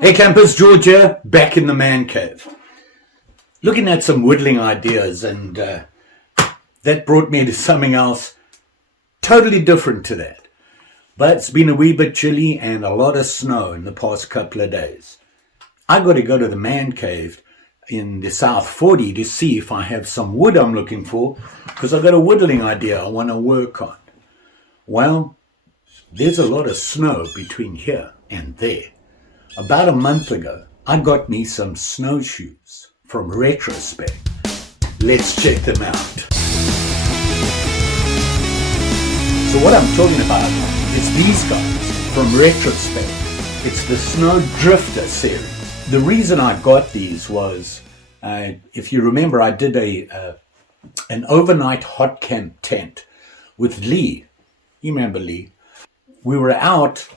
Hey campers, George here, back in the man cave. Looking at some whittling ideas, and that brought me to something else totally different to that. But it's been a wee bit chilly and a lot of snow in the past couple of days. I got to go to the man cave in the South 40 to see if I have some wood I'm looking for, because I've got a whittling idea I want to work on. Well, there's a lot of snow between here and there. About a month ago, I got me some snowshoes from Retrospec. Let's check them out. So what I'm talking about is these guys from Retrospec. It's the Snow Drifter series. The reason I got these was, if you remember, I did an overnight hot camp tent with Lee. You remember Lee? We were out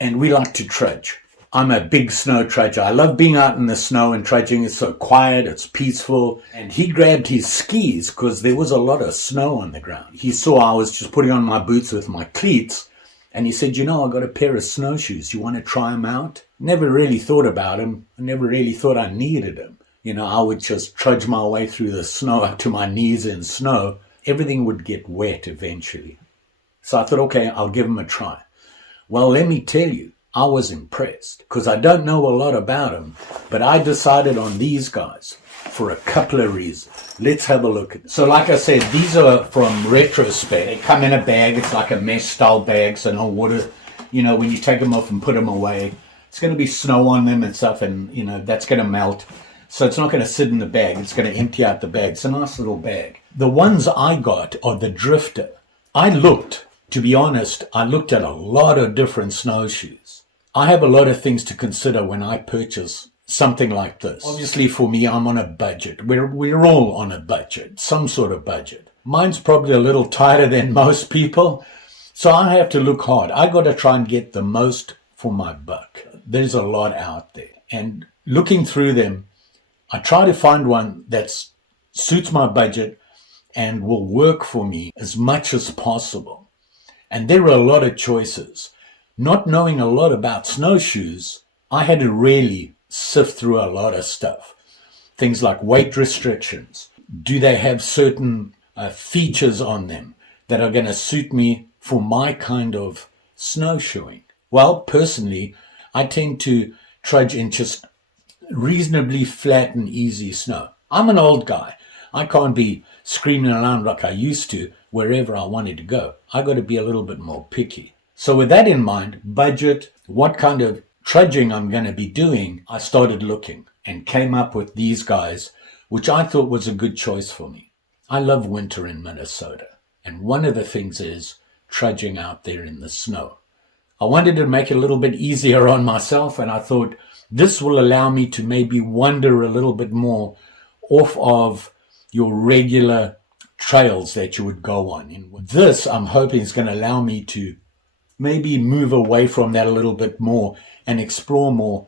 and we like to trudge. I'm a big snow trudger. I love being out in the snow and trudging. It's so quiet, it's peaceful. And he grabbed his skis because there was a lot of snow on the ground. He saw I was just putting on my boots with my cleats. And he said, I got a pair of snowshoes. You want to try them out? Never really thought about them. I never really thought I needed them. I would just trudge my way through the snow up to my knees in snow. Everything would get wet eventually. So I thought, okay, I'll give them a try. Well, let me tell you, I was impressed because I don't know a lot about them, but I decided on these guys for a couple of reasons. Let's have a look. So like I said, these are from Retrospec. They come in a bag. It's like a mesh style bag, so no water. When you take them off and put them away, it's going to be snow on them and stuff, and that's going to melt. So it's not going to sit in the bag. It's going to empty out the bag. It's a nice little bag. The ones I got are the Drifter. To be honest, I looked at a lot of different snowshoes. I have a lot of things to consider when I purchase something like this. Obviously for me, I'm on a budget. We're all on a budget, some sort of budget. Mine's probably a little tighter than most people, so I have to look hard. I got to try and get the most for my buck. There's a lot out there. And looking through them, I try to find one that suits my budget and will work for me as much as possible. And there are a lot of choices. Not knowing a lot about snowshoes, I had to really sift through a lot of stuff. Things like weight restrictions. Do they have certain features on them that are going to suit me for my kind of snowshoeing? Well, personally, I tend to trudge in just reasonably flat and easy snow. I'm an old guy. I can't be screaming around like I used to wherever I wanted to go. I got to be a little bit more picky. So with that in mind, budget, what kind of trudging I'm going to be doing, I started looking and came up with these guys, which I thought was a good choice for me. I love winter in Minnesota. And one of the things is trudging out there in the snow. I wanted to make it a little bit easier on myself, and I thought this will allow me to maybe wander a little bit more off of your regular trails that you would go on. And this, I'm hoping, is going to allow me to maybe move away from that a little bit more and explore more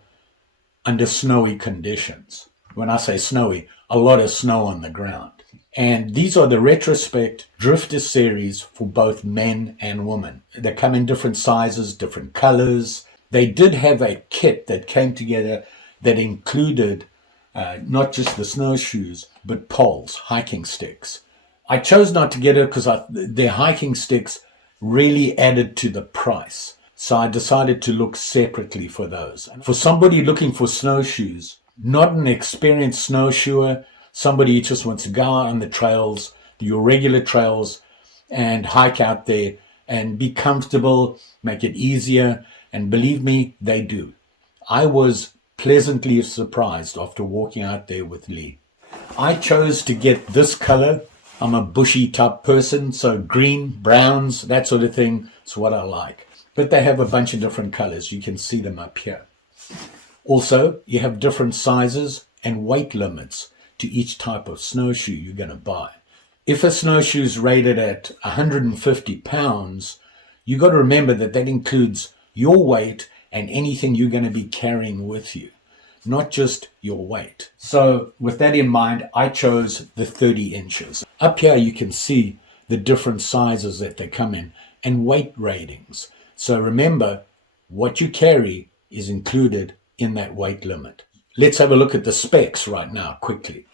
under snowy conditions. When I say snowy, a lot of snow on the ground. And these are the Retrospec Drifter series for both men and women. They come in different sizes, different colors. They did have a kit that came together that included not just the snowshoes, but poles, hiking sticks. I chose not to get it because their hiking sticks really added to the price. So I decided to look separately for those. For somebody looking for snowshoes, not an experienced snowshoer, somebody who just wants to go out on the trails, your regular trails, and hike out there and be comfortable, make it easier. And believe me, they do. I was pleasantly surprised after walking out there with Lee. I chose to get this color. I'm a bushy type person, so green, browns, that sort of thing is what I like. But they have a bunch of different colors. You can see them up here. Also, you have different sizes and weight limits to each type of snowshoe you're going to buy. If a snowshoe is rated at 150 pounds, you got to remember that includes your weight and anything you're going to be carrying with you, not just your weight. So with that in mind, I chose the 30 inches. Up here you can see the different sizes that they come in and weight ratings. So remember, what you carry is included in that weight limit. Let's have a look at the specs right now quickly.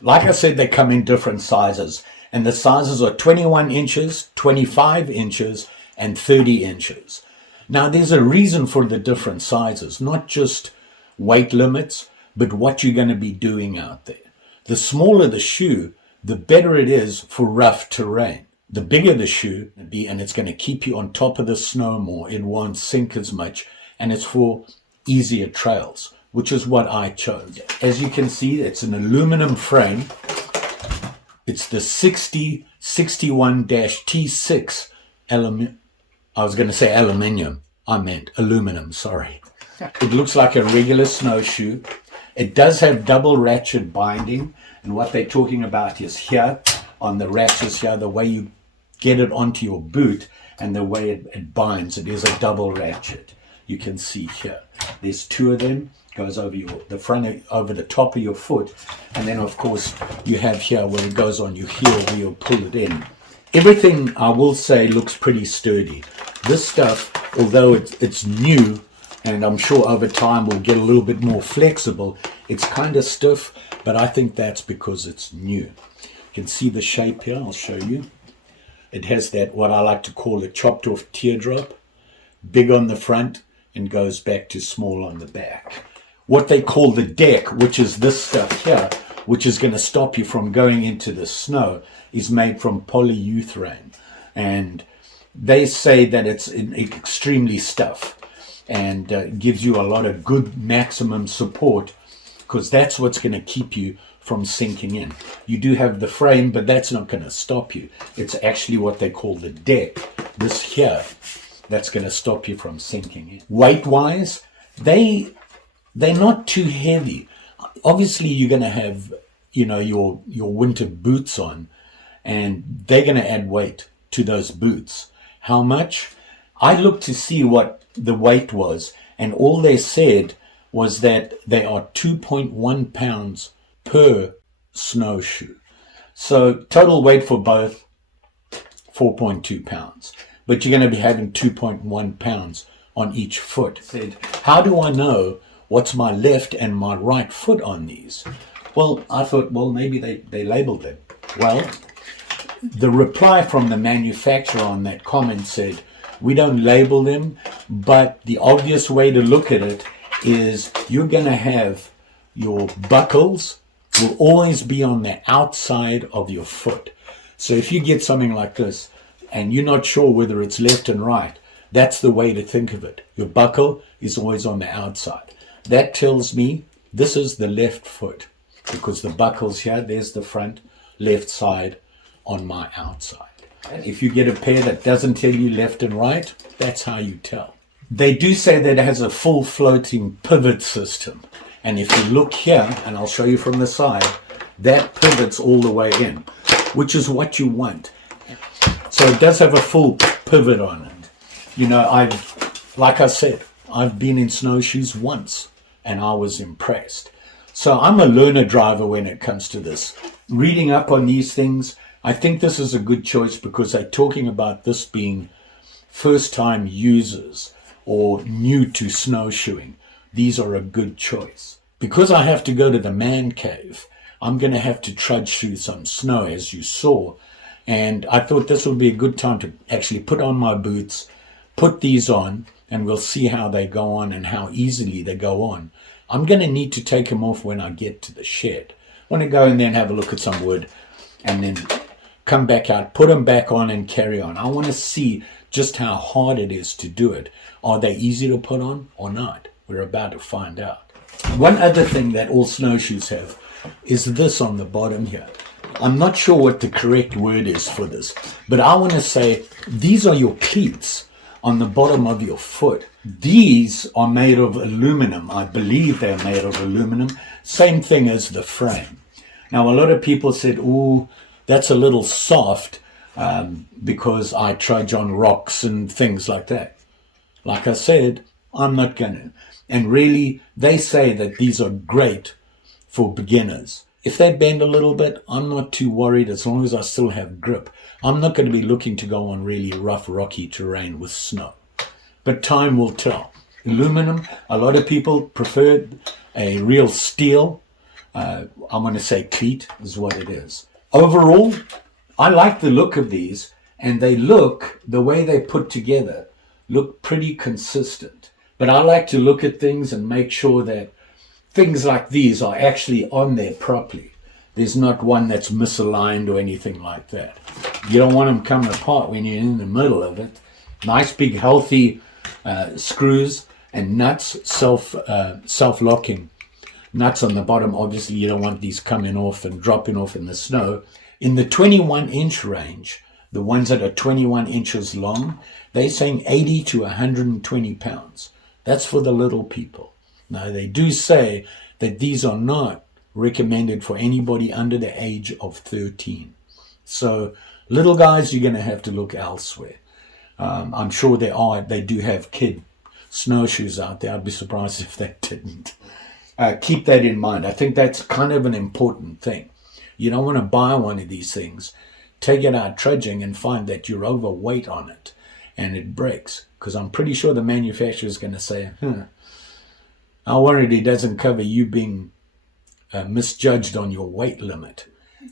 Like I said, they come in different sizes, and the sizes are 21 inches, 25 inches, and 30 inches. Now, there's a reason for the different sizes, not just weight limits, but what you're going to be doing out there. The smaller the shoe, the better it is for rough terrain. The bigger the shoe, and it's going to keep you on top of the snow more, it won't sink as much, and it's for easier trails, which is what I chose. As you can see, it's an aluminum frame. It's the 6061-T6 aluminium. I was going to say aluminium. I meant aluminum, sorry. It looks like a regular snowshoe. It does have double ratchet binding, and what they're talking about is here on the ratchets here, the way you get it onto your boot and the way it binds. It is a double ratchet. You can see here. There's two of them. Goes over the front, over the top of your foot, and then of course you have here where it goes on your heel where you'll pull it in. Everything, I will say, looks pretty sturdy. This stuff, although it's new, and I'm sure over time will get a little bit more flexible, it's kind of stiff, but I think that's because it's new. You can see the shape here. I'll show you. It has that, what I like to call a chopped off teardrop, big on the front and goes back to small on the back. What they call the deck, which is this stuff here, which is going to stop you from going into the snow, is made from polyurethane. And they say that it's extremely tough and gives you a lot of good maximum support, because that's what's going to keep you from sinking in. You do have the frame, but that's not going to stop you. It's actually what they call the deck, this here, that's going to stop you from sinking in. Weight-wise, they're not too heavy. Obviously, you're going to have, your winter boots on, and they're going to add weight to those boots. How much? I looked to see what the weight was, and all they said was that they are 2.1 pounds per snowshoe. So total weight for both, 4.2 pounds. But you're going to be having 2.1 pounds on each foot. Said, how do I know what's my left and my right foot on these? Well, I thought, maybe they labeled them. Well, the reply from the manufacturer on that comment said, we don't label them, but the obvious way to look at it is you're going to have your buckles will always be on the outside of your foot. So if you get something like this and you're not sure whether it's left and right, that's the way to think of it. Your buckle is always on the outside. That tells me this is the left foot, because the buckle's here, there's the front, left side on my outside. If you get a pair that doesn't tell you left and right, that's how you tell. They do say that it has a full floating pivot system. And if you look here, and I'll show you from the side, that pivots all the way in, which is what you want. So it does have a full pivot on it. Like I said, I've been in snowshoes once and I was impressed. So I'm a learner driver when it comes to this. Reading up on these things, I think this is a good choice because they're talking about this being first-time users or new to snowshoeing. These are a good choice. Because I have to go to the man cave, I'm going to have to trudge through some snow, as you saw. And I thought this would be a good time to actually put on my boots, put these on, and we'll see how they go on and how easily they go on. I'm going to need to take them off when I get to the shed. I want to go in there and have a look at some wood and then come back out, put them back on and carry on. I want to see just how hard it is to do it. Are they easy to put on or not? We're about to find out. One other thing that all snowshoes have is this on the bottom here. I'm not sure what the correct word is for this, but I want to say these are your cleats on the bottom of your foot. These are made of aluminum. I believe they're made of aluminum. Same thing as the frame. Now, a lot of people said, "Ooh, that's a little soft," because I trudge on rocks and things like that. Like I said, I'm not going to. And really, they say that these are great for beginners. If they bend a little bit, I'm not too worried as long as I still have grip. I'm not going to be looking to go on really rough, rocky terrain with snow. But time will tell. aluminum. A lot of people prefer a real steel. I'm going to say cleat is what it is. Overall, I like the look of these, and they look, the way they put together, look pretty consistent. But I like to look at things and make sure that things like these are actually on there properly. There's not one that's misaligned or anything like that. You don't want them coming apart when you're in the middle of it. Nice big healthy screws and nuts, self-locking nuts on the bottom. Obviously you don't want these coming off and dropping off in the snow. In the 21-inch range, the ones that are 21 inches long, they're saying 80 to 120 pounds. That's for the little people. Now they do say that these are not recommended for anybody under the age of 13. So little guys, you're going to have to look elsewhere. I'm sure they do have kid snowshoes out there. I'd be surprised if they didn't. Keep that in mind. I think that's kind of an important thing. You don't want to buy one of these things, take it out trudging and find that you're overweight on it and it breaks. Because I'm pretty sure the manufacturer is going to say, our warranty doesn't cover you being misjudged on your weight limit.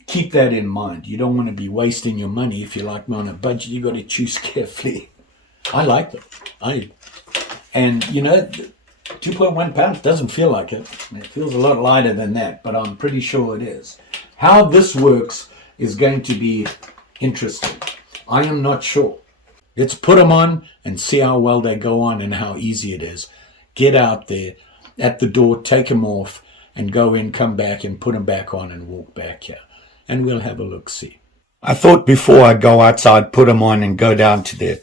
Keep that in mind. You don't want to be wasting your money. If you're like me on a budget, you got to choose carefully. I like them. And you know, 2.1 pounds doesn't feel like it. It feels a lot lighter than that, but I'm pretty sure it is. How this works is going to be interesting. I am not sure. Let's put them on and see how well they go on and how easy it is. Get out there at the door, take them off, and go in, come back, and put them back on and walk back here. And we'll have a look-see. I thought before I go outside, put them on, and go down to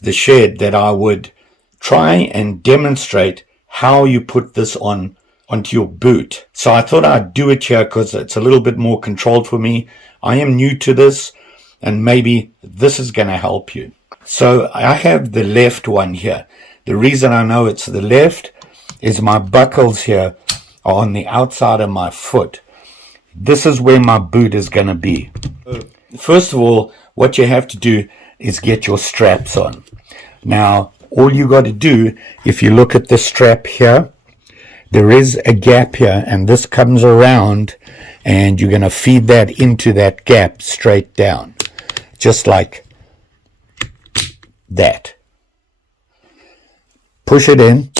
the shed that I would try and demonstrate how you put this on onto your boot. So I thought I'd do it here because it's a little bit more controlled for me. I am new to this, and maybe this is going to help you. So I have the left one here. The reason I know it's the left is my buckles here are on the outside of my foot. This is where my boot is going to be. First of all, what you have to do is get your straps on. Now, all you got to do, if you look at the strap here, there is a gap here, and this comes around, and you're going to feed that into that gap straight down, just like that. Push it in,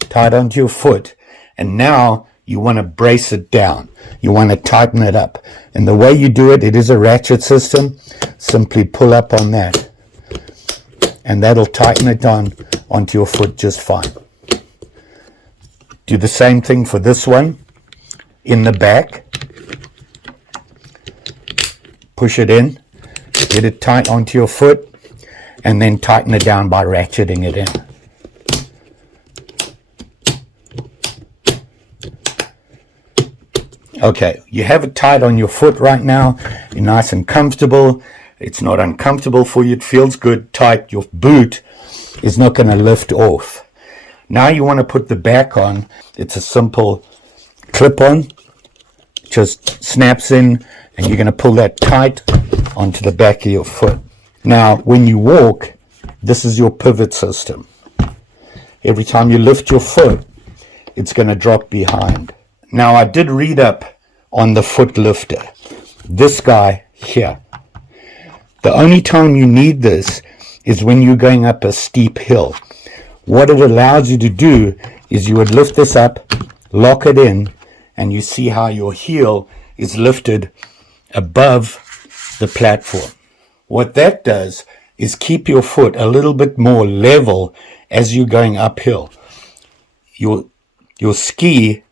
tie it onto your foot, and now you want to brace it down. You want to tighten it up. And the way you do it, it is a ratchet system. Simply pull up on that, and that'll tighten it down onto your foot just fine. Do the same thing for this one. In the back, push it in, get it tight onto your foot, and then tighten it down by ratcheting it in. Okay, you have it tight on your foot right now. You're nice and comfortable. It's not uncomfortable for you. It feels good, tight. Your boot is not going to lift off. Now you want to put the back on. It's a simple clip-on. Just snaps in, and you're going to pull that tight onto the back of your foot. Now, when you walk, this is your pivot system. Every time you lift your foot, it's going to drop behind. Now, I did read up on the foot lifter. This guy here. The only time you need this is when you're going up a steep hill. What it allows you to do is you would lift this up, lock it in, and you see how your heel is lifted above the platform. What that does is keep your foot a little bit more level as you're going uphill. Your ski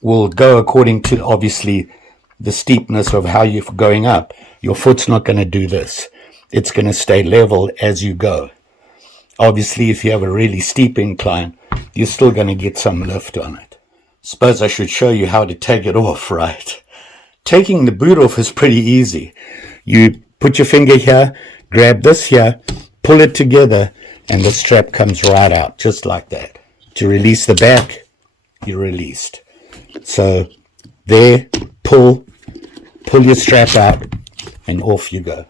will go according to, obviously, the steepness of how you're going up. Your foot's not going to do this. It's going to stay level as you go. Obviously, if you have a really steep incline, you're still going to get some lift on it. Suppose I should show you how to take it off, right? Taking the boot off is pretty easy. You put your finger here, grab this here, pull it together, and the strap comes right out, just like that. To release the back, you're released. So there, pull your strap out, and off you go.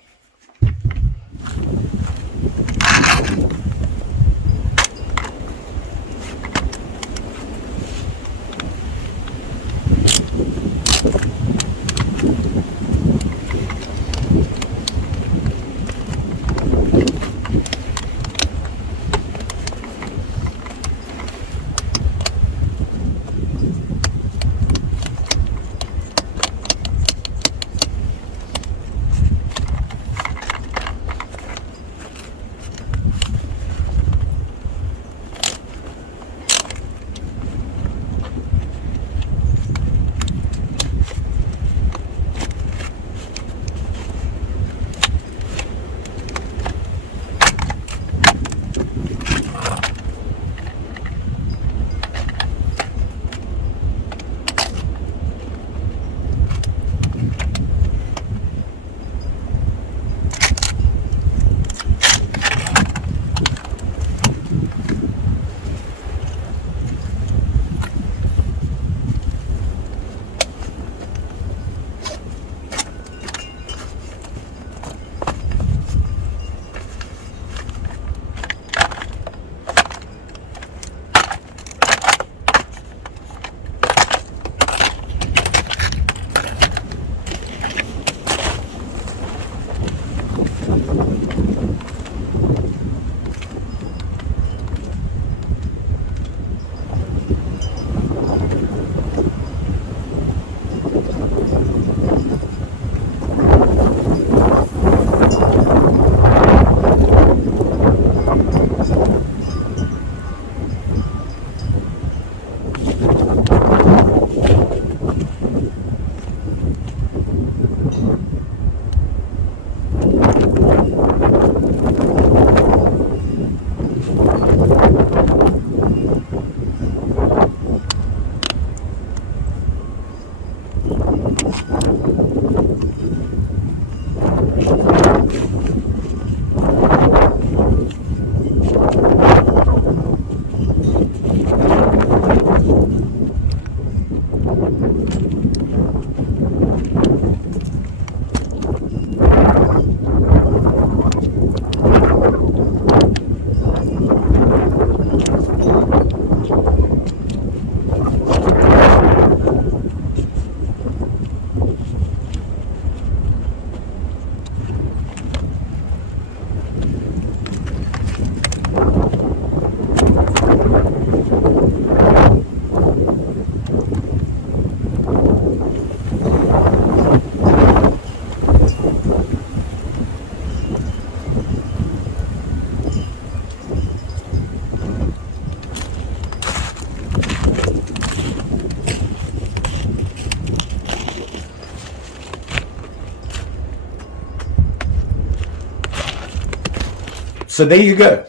So there you go.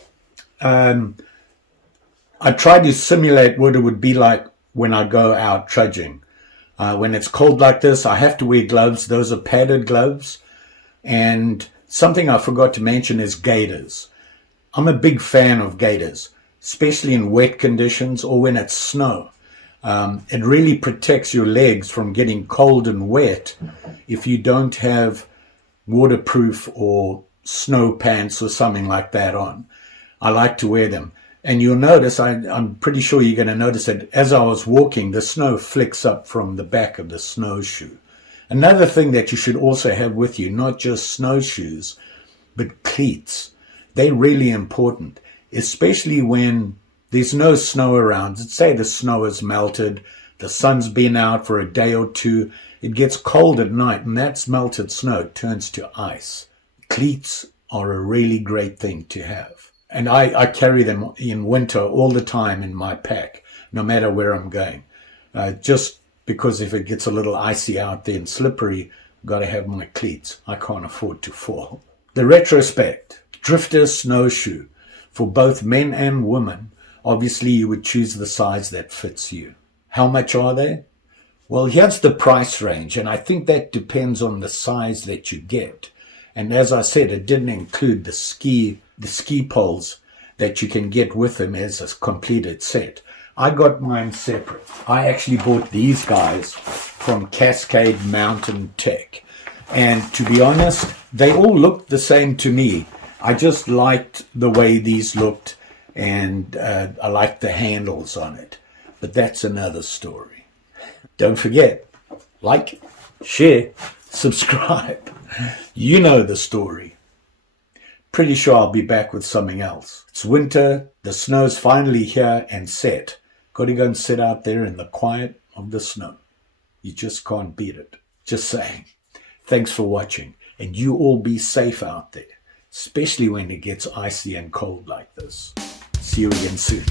I try to simulate what it would be like when I go out trudging. When it's cold like this, I have to wear gloves. Those are padded gloves. And something I forgot to mention is gaiters. I'm a big fan of gaiters, especially in wet conditions or when it's snow. It really protects your legs from getting cold and wet if you don't have waterproof or snow pants or something like that on. I like to wear them. And you'll notice, I'm pretty sure you're going to notice that as I was walking, the snow flicks up from the back of the snowshoe. Another thing that you should also have with you, not just snowshoes, but cleats. They're really important, especially when there's no snow around. Let's say the snow has melted, the sun's been out for a day or two, it gets cold at night, and that melted snow turns to ice. Cleats are a really great thing to have. And I carry them in winter all the time in my pack, no matter where I'm going. Just because if it gets a little icy out there and slippery, I've got to have my cleats. I can't afford to fall. The Retrospec Drifter snowshoe for both men and women. Obviously, you would choose the size that fits you. How much are they? Well, here's the price range, and I think that depends on the size that you get. And as I said, it didn't include the ski poles that you can get with them as a completed set. I got mine separate. I actually bought these guys from Cascade Mountain Tech. And to be honest, they all looked the same to me. I just liked the way these looked, and I liked the handles on it. But that's another story. Don't forget, like, share, subscribe. You know the story. Pretty sure I'll be back with something else. It's winter, the snow's finally here and set. Got to go and sit out there in the quiet of the snow. You just can't beat it. Just saying. Thanks for watching, and you all be safe out there, especially when it gets icy and cold like this. See you again soon.